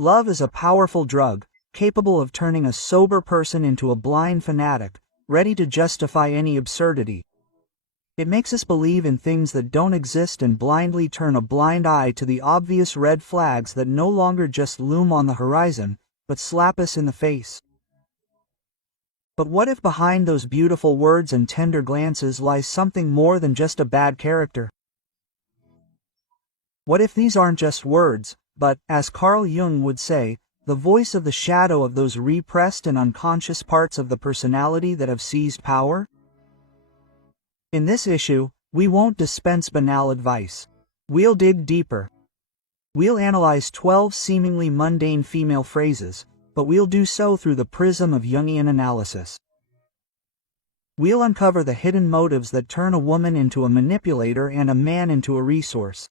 Love is a powerful drug, capable of turning a sober person into a blind fanatic, ready to justify any absurdity. It makes us believe in things that don't exist and blindly turn a blind eye to the obvious red flags that no longer just loom on the horizon, but slap us in the face. But what if behind those beautiful words and tender glances lies something more than just a bad character? What if these aren't just words, but, as Carl Jung would say, the voice of the shadow of those repressed and unconscious parts of the personality that have seized power? In this issue, we won't dispense banal advice. We'll dig deeper. We'll analyze 12 seemingly mundane female phrases, but we'll do so through the prism of Jungian analysis. We'll uncover the hidden motives that turn a woman into a manipulator and a man into a resource.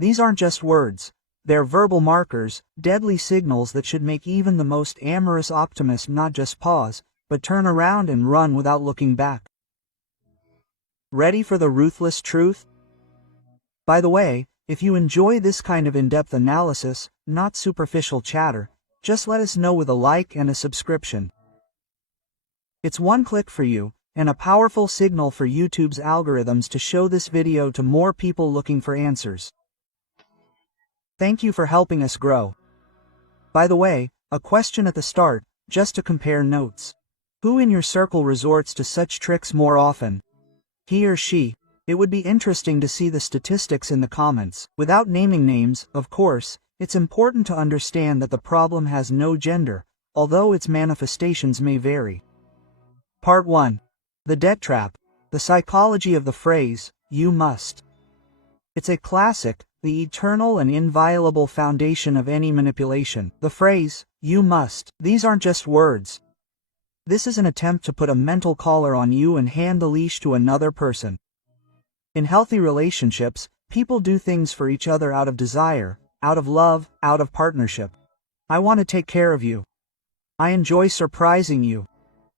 These aren't just words, they're verbal markers, deadly signals that should make even the most amorous optimist not just pause, but turn around and run without looking back. Ready for the ruthless truth? By the way, if you enjoy this kind of in-depth analysis, not superficial chatter, just let us know with a like and a subscription. It's one click for you, and a powerful signal for YouTube's algorithms to show this video to more people looking for answers. Thank you for helping us grow. By the way, a question at the start, just to compare notes. Who in your circle resorts to such tricks more often? He or she? It would be interesting to see the statistics in the comments. Without naming names, of course, it's important to understand that the problem has no gender, although its manifestations may vary. Part 1. The Debt Trap. The psychology of the phrase, "you must." It's a classic, the eternal and inviolable foundation of any manipulation. The phrase, "you must." These aren't just words. This is an attempt to put a mental collar on you and hand the leash to another person. In healthy relationships, people do things for each other out of desire, out of love, out of partnership. I want to take care of you. I enjoy surprising you.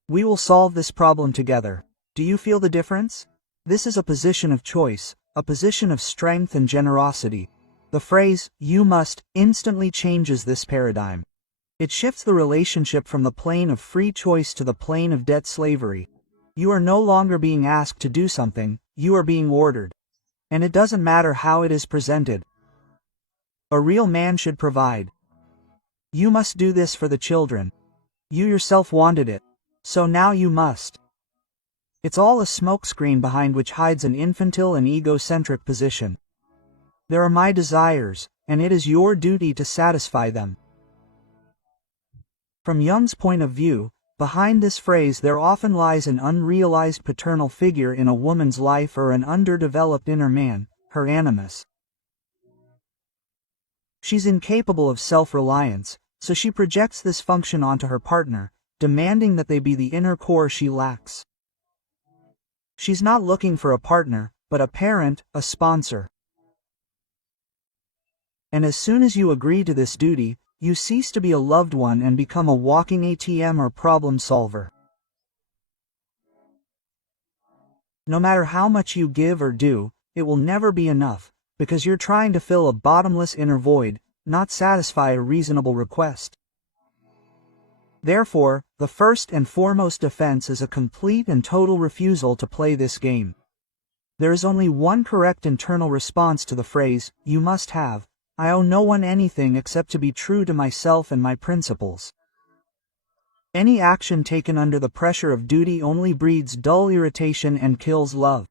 We will solve this problem together. Do you feel the difference? This is a position of choice, a position of strength and generosity. The phrase, "you must," instantly changes this paradigm. It shifts the relationship from the plane of free choice to the plane of debt slavery. You are no longer being asked to do something, you are being ordered. And it doesn't matter how it is presented. A real man should provide. You must do this for the children. You yourself wanted it. So now you must. It's all a smokescreen behind which hides an infantile and egocentric position. There are my desires, and it is your duty to satisfy them. From Jung's point of view, behind this phrase there often lies an unrealized paternal figure in a woman's life or an underdeveloped inner man, her animus. She's incapable of self-reliance, so she projects this function onto her partner, demanding that they be the inner core she lacks. She's not looking for a partner, but a parent, a sponsor. And as soon as you agree to this duty, you cease to be a loved one and become a walking ATM or problem solver. No matter how much you give or do, it will never be enough, because you're trying to fill a bottomless inner void, not satisfy a reasonable request. Therefore, the first and foremost defense is a complete and total refusal to play this game. There is only one correct internal response to the phrase, "you must have." I owe no one anything except to be true to myself and my principles. Any action taken under the pressure of duty only breeds dull irritation and kills love.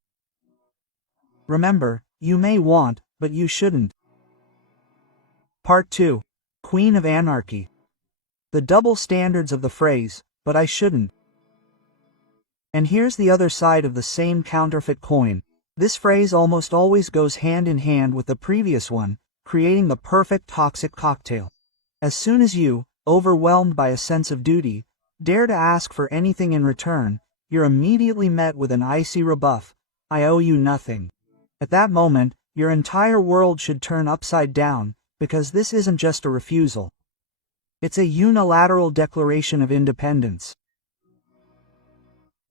Remember, you may want, but you shouldn't. Part 2. Queen of Anarchy. The double standards of the phrase, "but I shouldn't." And here's the other side of the same counterfeit coin. This phrase almost always goes hand in hand with the previous one, creating the perfect toxic cocktail. As soon as you, overwhelmed by a sense of duty, dare to ask for anything in return, you're immediately met with an icy rebuff, "I owe you nothing." At that moment, your entire world should turn upside down, because this isn't just a refusal. It's a unilateral declaration of independence.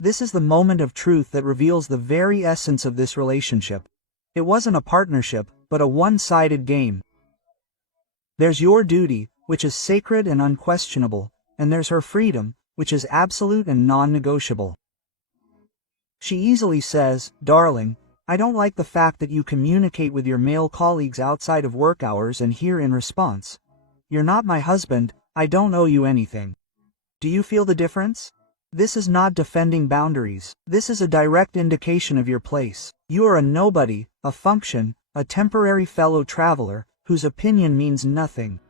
This is the moment of truth that reveals the very essence of this relationship. It wasn't a partnership, but a one-sided game. There's your duty, which is sacred and unquestionable, and there's her freedom, which is absolute and non-negotiable. She easily says, "Darling, I don't like the fact that you communicate with your male colleagues outside of work hours," and hear in response, "You're not my husband, I don't owe you anything." Do you feel the difference? This is not defending boundaries. This is a direct indication of your place. You are a nobody, a function, a temporary fellow traveler, whose opinion means nothing.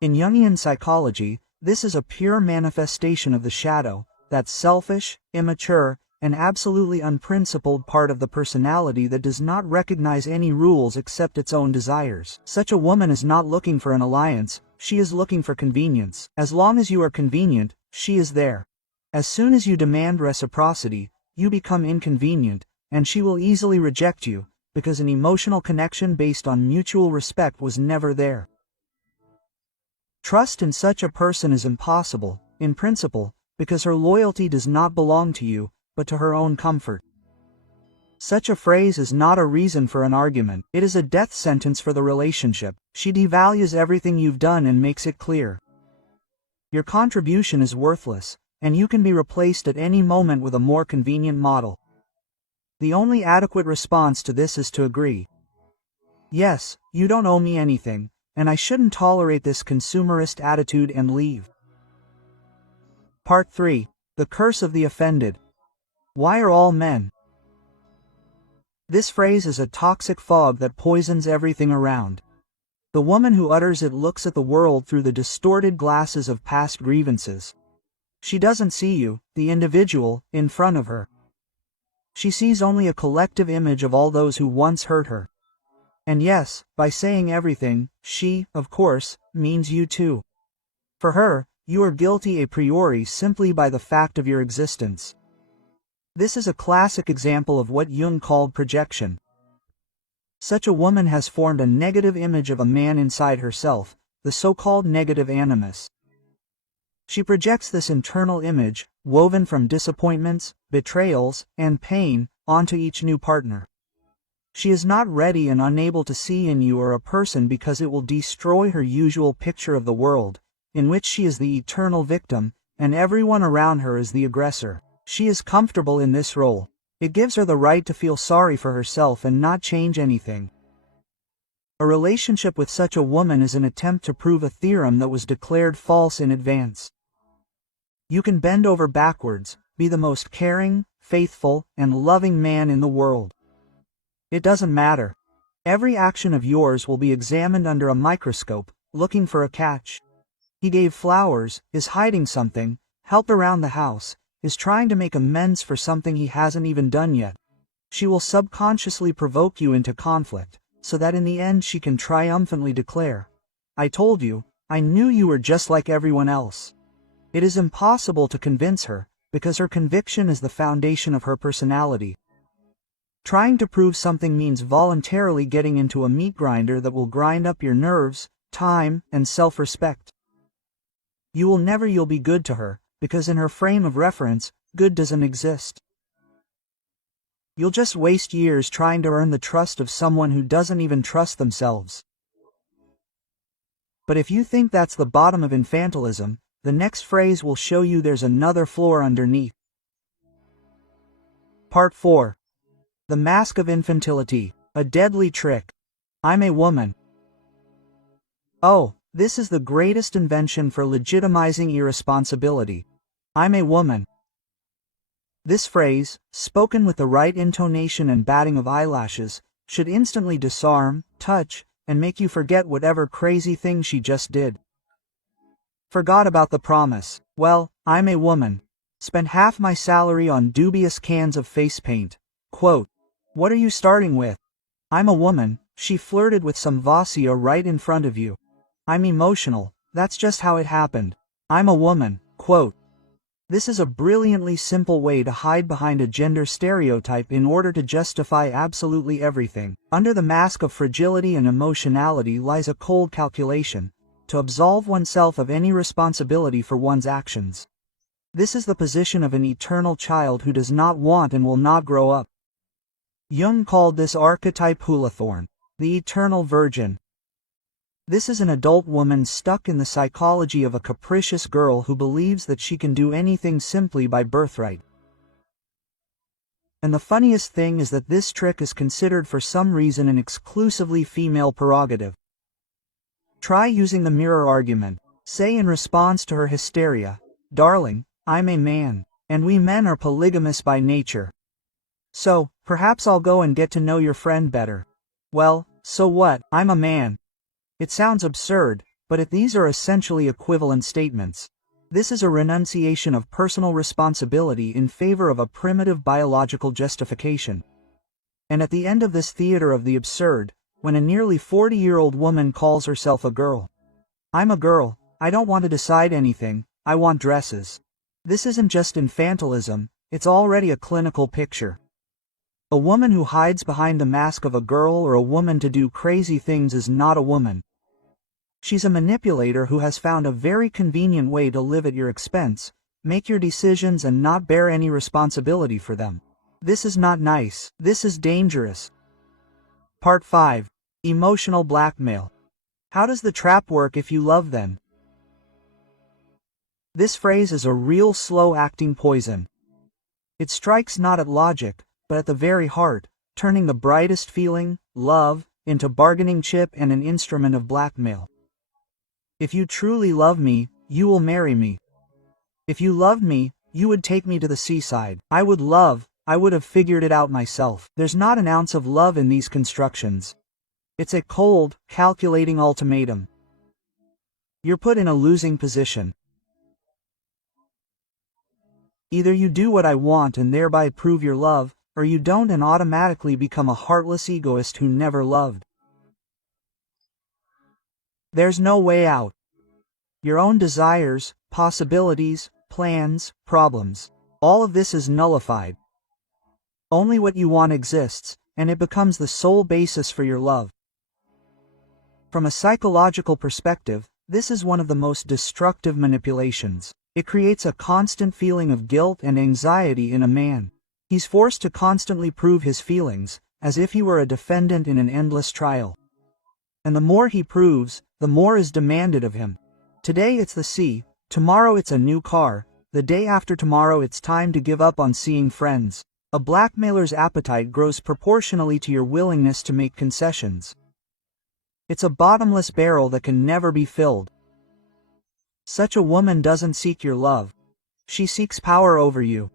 In Jungian psychology, this is a pure manifestation of the shadow, that selfish, immature, and absolutely unprincipled part of the personality that does not recognize any rules except its own desires. Such a woman is not looking for an alliance, she is looking for convenience. As long as you are convenient, she is there. As soon as you demand reciprocity, you become inconvenient, and she will easily reject you, because an emotional connection based on mutual respect was never there. Trust in such a person is impossible, in principle, because her loyalty does not belong to you, but to her own comfort. Such a phrase is not a reason for an argument, it is a death sentence for the relationship. She devalues everything you've done and makes it clear. Your contribution is worthless, and you can be replaced at any moment with a more convenient model. The only adequate response to this is to agree. Yes, you don't owe me anything, and I shouldn't tolerate this consumerist attitude, and leave. Part 3. The Curse of the Offended. Why are all men? This phrase is a toxic fog that poisons everything around. The woman who utters it looks at the world through the distorted glasses of past grievances. She doesn't see you, the individual, in front of her. She sees only a collective image of all those who once hurt her. And yes, by saying everything, she, of course, means you too. For her, you are guilty a priori simply by the fact of your existence. This is a classic example of what Jung called projection. Such a woman has formed a negative image of a man inside herself, the so-called negative animus. She projects this internal image, woven from disappointments, betrayals, and pain, onto each new partner. She is not ready and unable to see in you or a person because it will destroy her usual picture of the world, in which she is the eternal victim, and everyone around her is the aggressor. She is comfortable in this role. It gives her the right to feel sorry for herself and not change anything. A relationship with such a woman is an attempt to prove a theorem that was declared false in advance. You can bend over backwards, be the most caring, faithful, and loving man in the world. It doesn't matter. Every action of yours will be examined under a microscope, looking for a catch. He gave flowers, is hiding something, helped around the house, is trying to make amends for something he hasn't even done yet. She will subconsciously provoke you into conflict, so that in the end she can triumphantly declare, "I told you, I knew you were just like everyone else." It is impossible to convince her, because her conviction is the foundation of her personality. Trying to prove something means voluntarily getting into a meat grinder that will grind up your nerves, time, and self-respect. You'll be good to her, because in her frame of reference, good doesn't exist. You'll just waste years trying to earn the trust of someone who doesn't even trust themselves. But if you think that's the bottom of infantilism, the next phrase will show you there's another floor underneath. Part 4. The Mask of Infantility, a Deadly Trick. I'm a woman. Oh, this is the greatest invention for legitimizing irresponsibility. I'm a woman. This phrase, spoken with the right intonation and batting of eyelashes, should instantly disarm, touch, and make you forget whatever crazy thing she just did. Forgot about the promise. Well, I'm a woman. Spent half my salary on dubious cans of face paint. Quote, what are you starting with? I'm a woman. She flirted with some Vassia right in front of you. I'm emotional. That's just how it happened. I'm a woman. Quote. This is a brilliantly simple way to hide behind a gender stereotype in order to justify absolutely everything. Under the mask of fragility and emotionality lies a cold calculation, to absolve oneself of any responsibility for one's actions. This is the position of an eternal child who does not want and will not grow up. Jung called this archetype Hulathorn, the eternal virgin. This is an adult woman stuck in the psychology of a capricious girl who believes that she can do anything simply by birthright. And the funniest thing is that this trick is considered for some reason an exclusively female prerogative. Try using the mirror argument. Say in response to her hysteria, "Darling, I'm a man, and we men are polygamous by nature. So, perhaps I'll go and get to know your friend better." Well, so what? I'm a man. It sounds absurd, but these are essentially equivalent statements. This is a renunciation of personal responsibility in favor of a primitive biological justification. And at the end of this theater of the absurd, when a nearly 40-year-old woman calls herself a girl. "I'm a girl, I don't want to decide anything, I want dresses." This isn't just infantilism, it's already a clinical picture. A woman who hides behind the mask of a girl or a woman to do crazy things is not a woman. She's a manipulator who has found a very convenient way to live at your expense, make your decisions and not bear any responsibility for them. This is not nice, this is dangerous. Part 5. Emotional blackmail. How does the trap work if you love then? This phrase is a real slow-acting poison. It strikes not at logic, but at the very heart, turning the brightest feeling, love, into bargaining chip and an instrument of blackmail. If you truly love me, you will marry me. If you loved me, you would take me to the seaside. I would have figured it out myself. There's not an ounce of love in these constructions. It's a cold, calculating ultimatum. You're put in a losing position. Either you do what I want and thereby prove your love, or you don't and automatically become a heartless egoist who never loved. There's no way out. Your own desires, possibilities, plans, problems, all of this is nullified. Only what you want exists, and it becomes the sole basis for your love. From a psychological perspective, this is one of the most destructive manipulations. It creates a constant feeling of guilt and anxiety in a man. He's forced to constantly prove his feelings, as if he were a defendant in an endless trial. And the more he proves, the more is demanded of him. Today it's the sea, tomorrow it's a new car, the day after tomorrow it's time to give up on seeing friends. A blackmailer's appetite grows proportionally to your willingness to make concessions. It's a bottomless barrel that can never be filled. Such a woman doesn't seek your love. She seeks power over you.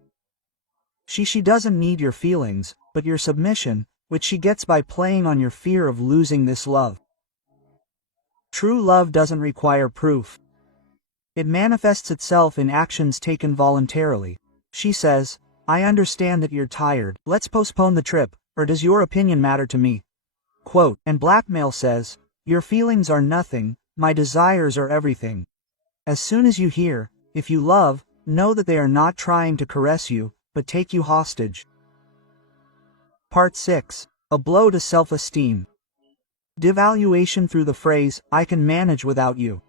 She doesn't need your feelings, but your submission, which she gets by playing on your fear of losing this love. True love doesn't require proof. It manifests itself in actions taken voluntarily. She says, "I understand that you're tired, let's postpone the trip, or does your opinion matter to me?" Quote, and blackmail says, "Your feelings are nothing, my desires are everything." As soon as you hear, "If you love, know that they are not trying to caress you, but take you hostage." Part 6. A blow to self-esteem. Devaluation through the phrase, "I can manage without you."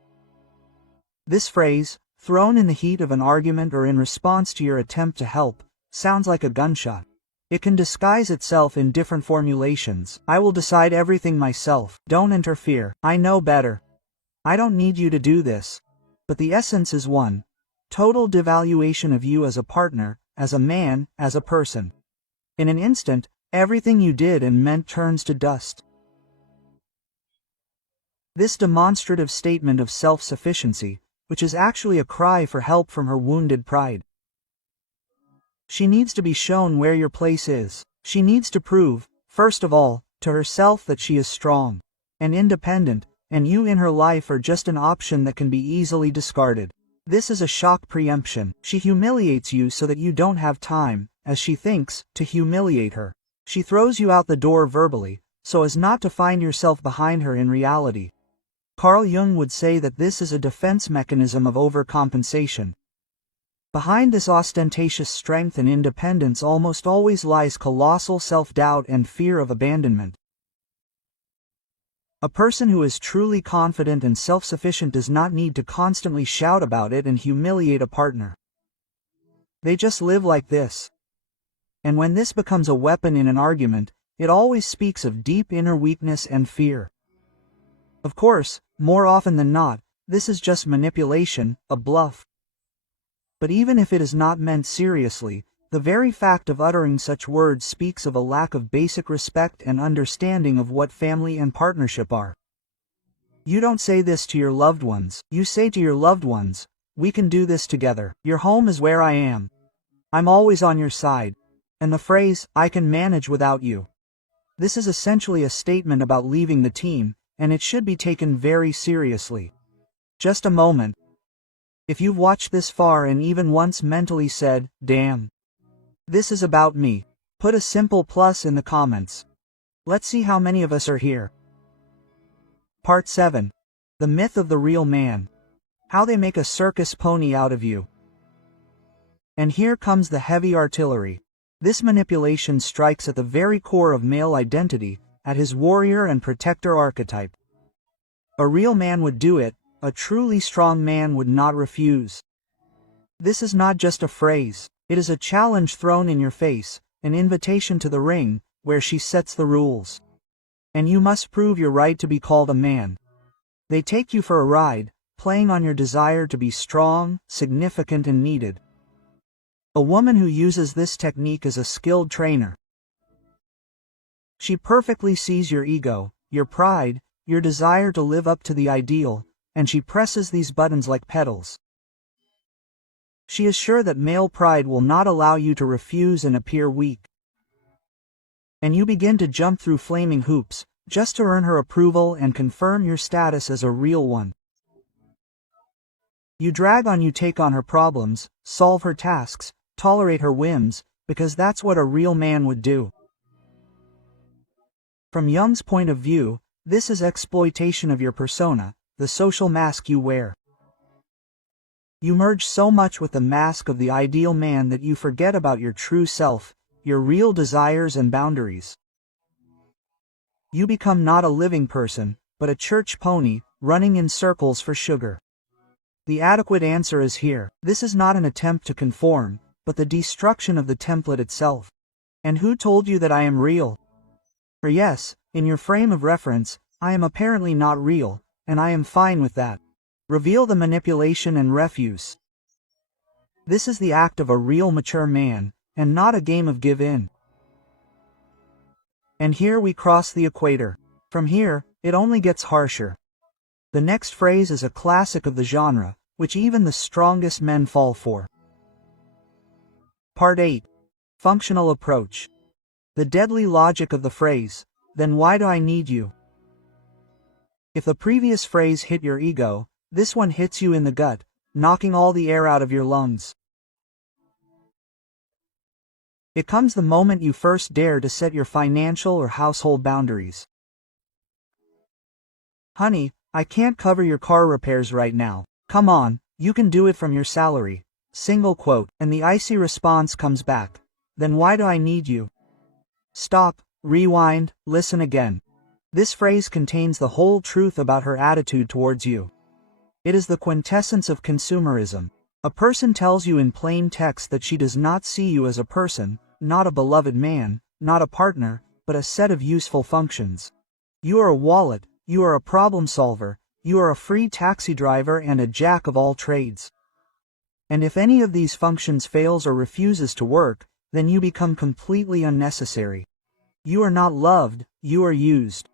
This phrase, thrown in the heat of an argument or in response to your attempt to help, sounds like a gunshot. It can disguise itself in different formulations. "I will decide everything myself. Don't interfere. I know better. I don't need you to do this." But the essence is one. Total devaluation of you as a partner, as a man, as a person. In an instant, everything you did and meant turns to dust. This demonstrative statement of self-sufficiency, which is actually a cry for help from her wounded pride. She needs to be shown where your place is. She needs to prove, first of all, to herself that she is strong and independent, and you in her life are just an option that can be easily discarded. This is a shock preemption. She humiliates you so that you don't have time, as she thinks, to humiliate her. She throws you out the door verbally, so as not to find yourself behind her in reality. Carl Jung would say that this is a defense mechanism of overcompensation. Behind this ostentatious strength and independence almost always lies colossal self-doubt and fear of abandonment. A person who is truly confident and self-sufficient does not need to constantly shout about it and humiliate a partner. They just live like this. And when this becomes a weapon in an argument, it always speaks of deep inner weakness and fear. Of course, more often than not, this is just manipulation, a bluff. But even if it is not meant seriously, the very fact of uttering such words speaks of a lack of basic respect and understanding of what family and partnership are. You don't say this to your loved ones. You say to your loved ones, "We can do this together. Your home is where I am. I'm always on your side." And the phrase, "I can manage without you." This is essentially a statement about leaving the team, and it should be taken very seriously. Just a moment. If you've watched this far and even once mentally said, "Damn, this is about me," put a simple plus in the comments. Let's see how many of us are here. Part 7. The Myth of the Real Man. How they make a circus pony out of you. And here comes the heavy artillery. This manipulation strikes at the very core of male identity, at his warrior and protector archetype. A real man would do it, a truly strong man would not refuse. This is not just a phrase, it is a challenge thrown in your face, an invitation to the ring, where she sets the rules. And you must prove your right to be called a man. They take you for a ride, playing on your desire to be strong, significant and needed. A woman who uses this technique is a skilled trainer. She perfectly sees your ego, your pride, your desire to live up to the ideal, and she presses these buttons like pedals. She is sure that male pride will not allow you to refuse and appear weak. And you begin to jump through flaming hoops, just to earn her approval and confirm your status as a real one. You drag on, you take on her problems, solve her tasks, tolerate her whims, because that's what a real man would do. From Jung's point of view, this is exploitation of your persona, the social mask you wear. You merge so much with the mask of the ideal man that you forget about your true self, your real desires and boundaries. You become not a living person, but a church pony, running in circles for sugar. The adequate answer is here. This is not an attempt to conform, but the destruction of the template itself. And who told you that I am real? For yes, in your frame of reference, I am apparently not real, and I am fine with that. Reveal the manipulation and refuse. This is the act of a real mature man, and not a game of give in. And here we cross the equator. From here, it only gets harsher. The next phrase is a classic of the genre, which even the strongest men fall for. Part 8. Functional approach. The deadly logic of the phrase, "Then why do I need you?" If the previous phrase hit your ego, this one hits you in the gut, knocking all the air out of your lungs. It comes the moment you first dare to set your financial or household boundaries. "Honey, I can't cover your car repairs right now. Come on, you can do it from your salary." Single quote, and the icy response comes back. "Then why do I need you?" Stop, rewind, listen again. This phrase contains the whole truth about her attitude towards you. It is the quintessence of consumerism. A person tells you in plain text that she does not see you as a person, not a beloved man, not a partner, but a set of useful functions. You are a wallet, you are a problem solver, you are a free taxi driver and a jack of all trades. And if any of these functions fails or refuses to work, then you become completely unnecessary. You are not loved, you are used.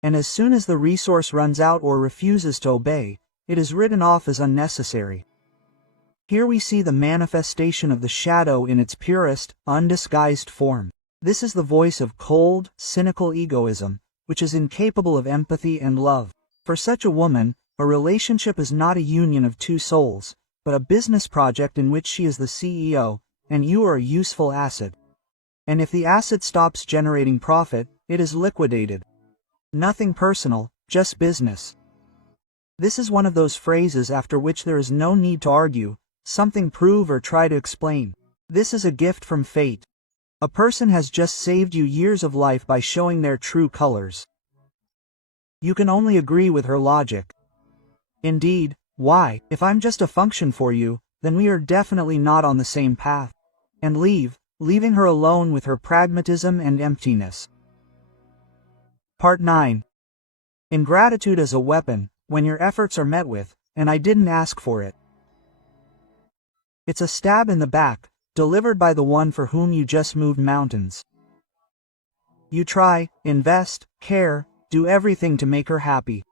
And as soon as the resource runs out or refuses to obey, it is written off as unnecessary. Here we see the manifestation of the shadow in its purest, undisguised form. This is the voice of cold, cynical egoism, which is incapable of empathy and love. For such a woman, a relationship is not a union of two souls, but a business project in which she is the CEO, and you are a useful asset. And if the asset stops generating profit, it is liquidated. Nothing personal, just business. This is one of those phrases after which there is no need to argue, something prove or try to explain. This is a gift from fate. A person has just saved you years of life by showing their true colors. You can only agree with her logic. Indeed, why, if I'm just a function for you, then we are definitely not on the same path. And leaving her alone with her pragmatism and emptiness. Part 9. Ingratitude as a weapon, when your efforts are met with, "and I didn't ask for it." It's a stab in the back, delivered by the one for whom you just moved mountains. You try, invest, care, do everything to make her happy.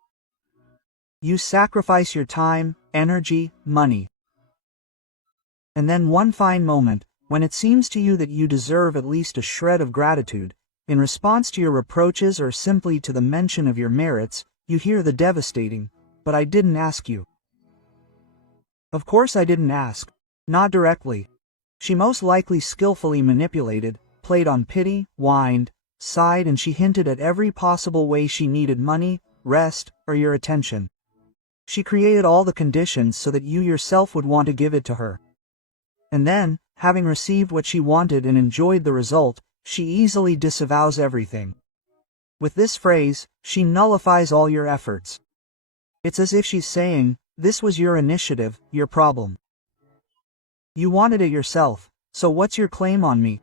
You sacrifice your time, energy, money. And then one fine moment, when it seems to you that you deserve at least a shred of gratitude, in response to your reproaches or simply to the mention of your merits, you hear the devastating, "But I didn't ask you." Of course I didn't ask. Not directly. She most likely skillfully manipulated, played on pity, whined, sighed, and she hinted at every possible way she needed money, rest, or your attention. She created all the conditions so that you yourself would want to give it to her. And then, having received what she wanted and enjoyed the result, she easily disavows everything. With this phrase, she nullifies all your efforts. It's as if she's saying, "This was your initiative, your problem. You wanted it yourself, so what's your claim on me?"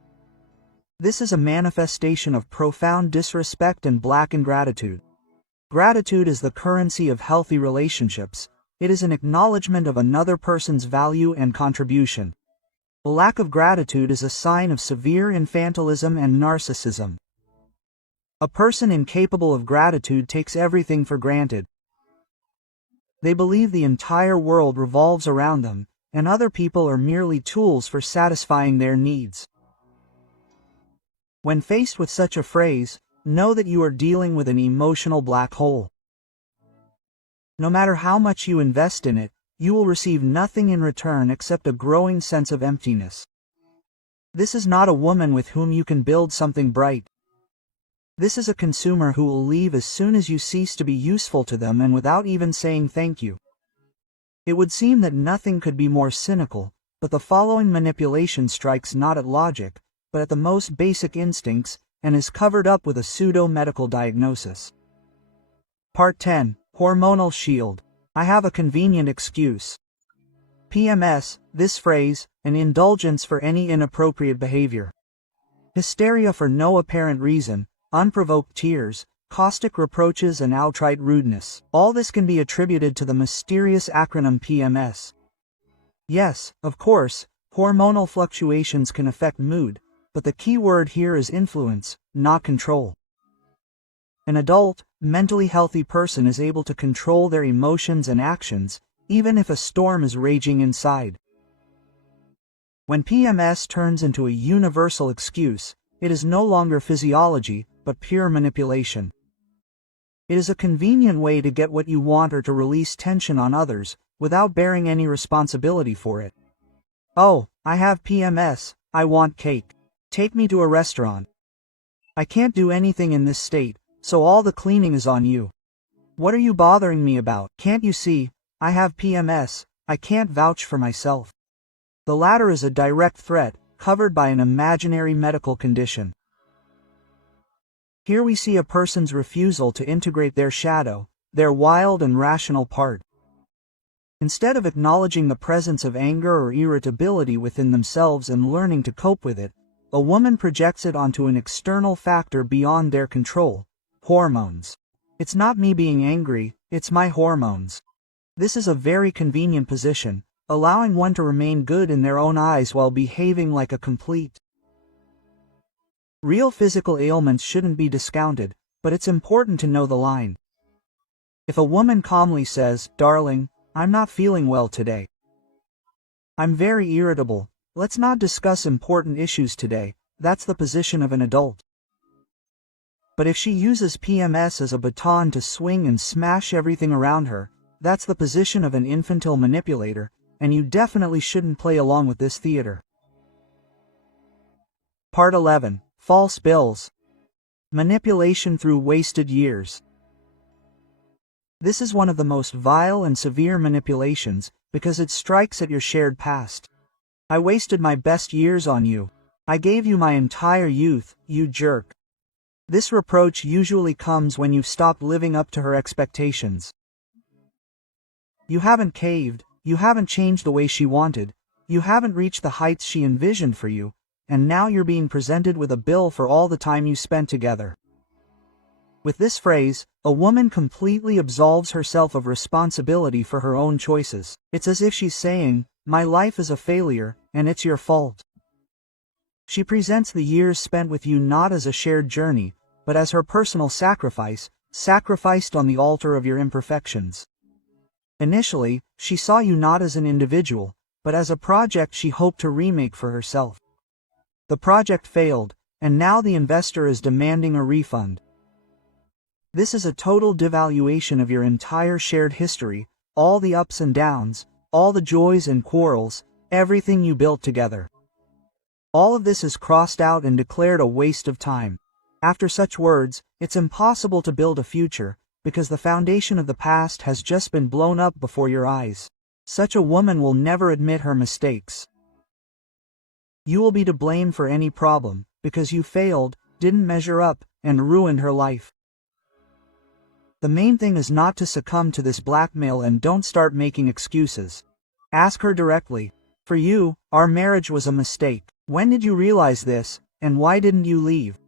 This is a manifestation of profound disrespect and black ingratitude. Gratitude is the currency of healthy relationships. It is an acknowledgement of another person's value and contribution. A lack of gratitude is a sign of severe infantilism and narcissism. A person incapable of gratitude takes everything for granted. They believe the entire world revolves around them, and other people are merely tools for satisfying their needs. When faced with such a phrase, know that you are dealing with an emotional black hole. No matter how much you invest in it, you will receive nothing in return except a growing sense of emptiness. This is not a woman with whom you can build something bright. This is a consumer who will leave as soon as you cease to be useful to them and without even saying thank you. It would seem that nothing could be more cynical, but the following manipulation strikes not at logic, but at the most basic instincts, and is covered up with a pseudo-medical diagnosis. Part 10. Hormonal Shield. I have a convenient excuse. PMS, this phrase, an indulgence for any inappropriate behavior. Hysteria for no apparent reason, unprovoked tears, caustic reproaches and outright rudeness. All this can be attributed to the mysterious acronym PMS. Yes, of course, hormonal fluctuations can affect mood, but the key word here is influence, not control. An adult, mentally healthy person is able to control their emotions and actions, even if a storm is raging inside. When PMS turns into a universal excuse, it is no longer physiology, but pure manipulation. It is a convenient way to get what you want or to release tension on others, without bearing any responsibility for it. "Oh, I have PMS, I want cake. Take me to a restaurant. I can't do anything in this state, so all the cleaning is on you. What are you bothering me about? Can't you see, I have PMS, I can't vouch for myself." The latter is a direct threat, covered by an imaginary medical condition. Here we see a person's refusal to integrate their shadow, their wild and rational part. Instead of acknowledging the presence of anger or irritability within themselves and learning to cope with it, a woman projects it onto an external factor beyond their control: hormones. "It's not me being angry, it's my hormones." This is a very convenient position, allowing one to remain good in their own eyes while behaving like a complete. Real physical ailments shouldn't be discounted, but it's important to know the line. If a woman calmly says, "Darling, I'm not feeling well today. I'm very irritable, let's not discuss important issues today," that's the position of an adult. But if she uses PMS as a baton to swing and smash everything around her, that's the position of an infantile manipulator, and you definitely shouldn't play along with this theater. Part 11. False bills. Manipulation through wasted years. This is one of the most vile and severe manipulations, because it strikes at your shared past. "I wasted my best years on you. I gave you my entire youth, you jerk." This reproach usually comes when you've stopped living up to her expectations. You haven't caved, you haven't changed the way she wanted, you haven't reached the heights she envisioned for you, and now you're being presented with a bill for all the time you spent together. With this phrase, A woman completely absolves herself of responsibility for her own choices. It's as if she's saying, "My life is a failure, and it's your fault." She presents the years spent with you not as a shared journey, but as her personal sacrifice, sacrificed on the altar of your imperfections. Initially, she saw you not as an individual, but as a project she hoped to remake for herself. The project failed, and now the investor is demanding a refund. This is a total devaluation of your entire shared history, all the ups and downs, all the joys and quarrels, everything you built together. All of this is crossed out and declared a waste of time. After such words, it's impossible to build a future, because the foundation of the past has just been blown up before your eyes. Such a woman will never admit her mistakes. You will be to blame for any problem, because you failed, didn't measure up, and ruined her life. The main thing is not to succumb to this blackmail and don't start making excuses. Ask her directly. For you, our marriage was a mistake. When did you realize this, and why didn't you leave?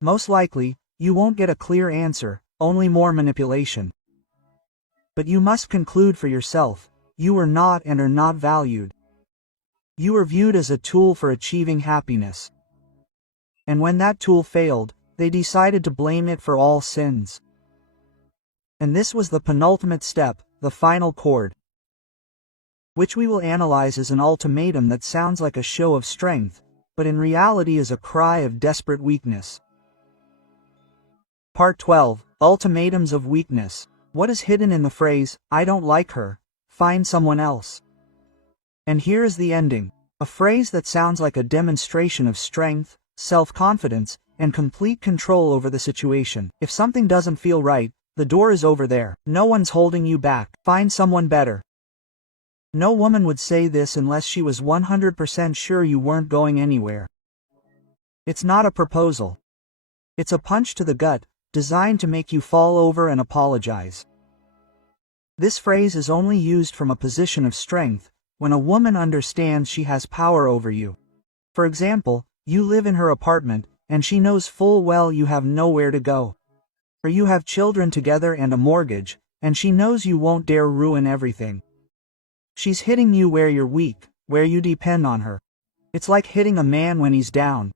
Most likely, you won't get a clear answer, only more manipulation. But you must conclude for yourself, you were not and are not valued. You were viewed as a tool for achieving happiness. And when that tool failed, they decided to blame it for all sins. And this was the penultimate step, the final chord, which we will analyze as an ultimatum that sounds like a show of strength, but in reality is a cry of desperate weakness. Part 12, Ultimatums of Weakness. What is hidden in the phrase, "I don't like her, find someone else"? And here is the ending, a phrase that sounds like a demonstration of strength, self-confidence, and complete control over the situation. If something doesn't feel right, the door is over there. No one's holding you back. Find someone better. No woman would say this unless she was 100% sure you weren't going anywhere. It's not a proposal. It's a punch to the gut, designed to make you fall over and apologize. This phrase is only used from a position of strength, when a woman understands she has power over you. For example, you live in her apartment, and she knows full well you have nowhere to go. Or you have children together and a mortgage, and she knows you won't dare ruin everything. She's hitting you where you're weak, where you depend on her. It's like hitting a man when he's down.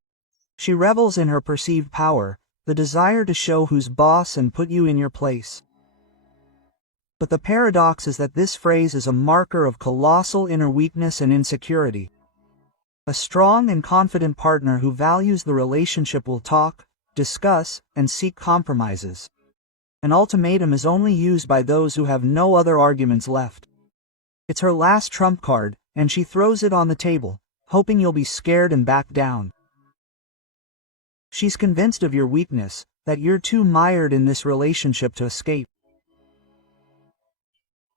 She revels in her perceived power, the desire to show who's boss and put you in your place. But the paradox is that this phrase is a marker of colossal inner weakness and insecurity. A strong and confident partner who values the relationship will talk, discuss, and seek compromises. An ultimatum is only used by those who have no other arguments left. It's her last trump card, and she throws it on the table, hoping you'll be scared and back down. She's convinced of your weakness, that you're too mired in this relationship to escape.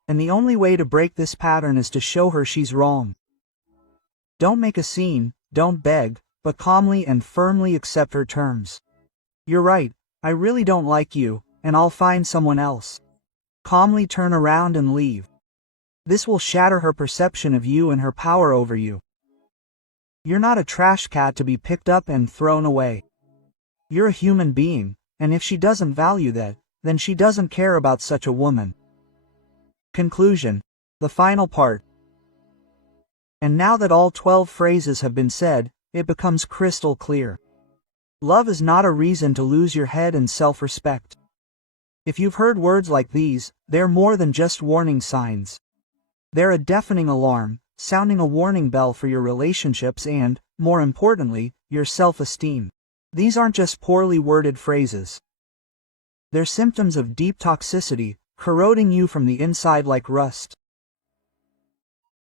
And the only way to break this pattern is to show her she's wrong. Don't make a scene, don't beg, but calmly and firmly accept her terms. You're right, I really don't like you, and I'll find someone else. Calmly turn around and leave. This will shatter her perception of you and her power over you. You're not a trash cat to be picked up and thrown away. You're a human being, and if she doesn't value that, then she doesn't care about such a woman. Conclusion. The final part. And now that all 12 phrases have been said, it becomes crystal clear. Love is not a reason to lose your head and self-respect. If you've heard words like these, they're more than just warning signs. They're a deafening alarm, sounding a warning bell for your relationships and, more importantly, your self-esteem. These aren't just poorly worded phrases. They're symptoms of deep toxicity, corroding you from the inside like rust.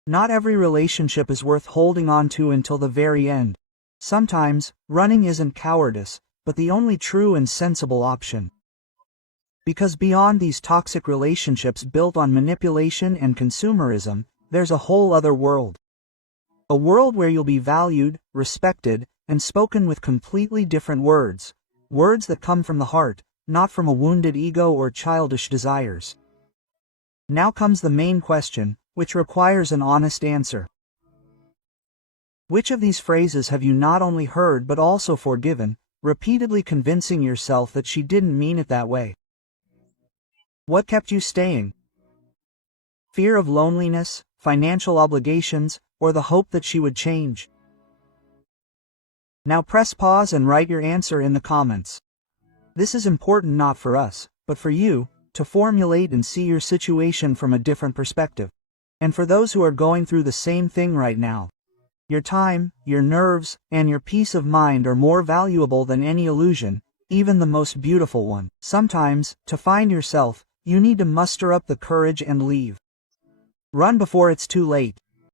Not every relationship is worth holding on to until the very end. Sometimes, running isn't cowardice, but the only true and sensible option. Because beyond these toxic relationships built on manipulation and consumerism, there's a whole other world. A world where you'll be valued, respected, and spoken with completely different words. Words that come from the heart, not from a wounded ego or childish desires. Now comes the main question, which requires an honest answer. Which of these phrases have you not only heard but also forgiven, repeatedly convincing yourself that she didn't mean it that way? What kept you staying? Fear of loneliness, financial obligations, or the hope that she would change? Now press pause and write your answer in the comments. This is important not for us, but for you, to formulate and see your situation from a different perspective. And for those who are going through the same thing right now, your time, your nerves, and your peace of mind are more valuable than any illusion, even the most beautiful one. Sometimes, to find yourself, you need to muster up the courage and leave. Run before it's too late.